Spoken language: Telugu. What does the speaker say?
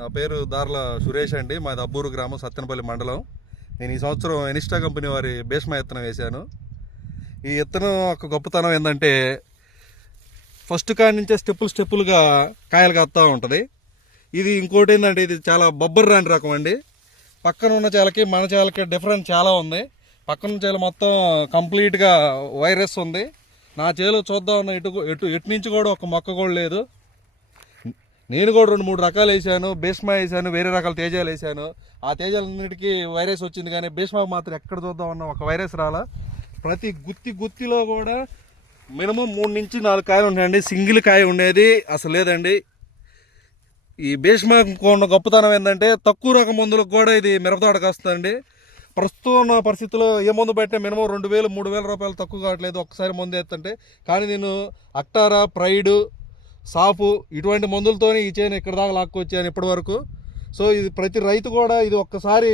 నా పేరు దార్ల సురేష్ అండి. మాది అబ్బూరు గ్రామం, సత్తెనపల్లి మండలం. నేను ఈ సంవత్సరం ఎనిస్టా కంపెనీ వారి భీష్మ విత్తనం వేశాను. ఈ విత్తనం ఒక గొప్పతనం ఏంటంటే ఫస్ట్ కాడి నుంచే స్టెప్పులుగా కాయలు కాస్తూ ఉంటుంది. ఇది ఇంకోటి ఏంటంటే ఇది చాలా బొబ్బర్ రాని రకం అండి. పక్కన ఉన్న చేలకి మన చేలకి డిఫరెన్స్ చాలా ఉంది. పక్కన చేల మొత్తం కంప్లీట్గా వైరస్ ఉంది. నా చేలు చూద్దాం ఎటు నుంచి కూడా ఒక మొక్క కూడా లేదు. నేను కూడా 2-3 రకాలు వేసాను. భీష్మ వేసాను, వేరే రకాల తేజాలు వేసాను. ఆ తేజాలన్నిటికీ వైరస్ వచ్చింది, కానీ భీష్మకు మాత్రం ఎక్కడ చూద్దామన్న ఒక వైరస్ రాలా. ప్రతి గుత్తిలో కూడా మినిమం 3 నుంచి 4 కాయలు ఉంటాయండి. సింగిల్ కాయ ఉండేది అసలు లేదండి. ఈ భీష్మ ఉన్న గొప్పతనం ఏంటంటే తక్కువ రకం మందులకు కూడా ఇది మిరపతోటకు వస్తుందండి. ప్రస్తుతం ఉన్న పరిస్థితుల్లో ఏ మందు పెట్టినా మినిమం 2,000-3,000 రూపాయలు తక్కువ కావట్లేదు ఒక్కసారి మందు వేస్తుంటే. కానీ నేను అక్టారా, ప్రైడ్, సాపు ఇటువంటి మందులతోనే ఈ చేను ఇక్కడ దాకా లాక్కొచ్చాను ఇప్పటి వరకు. సో ఇది ప్రతి రైతు కూడా ఇది ఒక్కసారి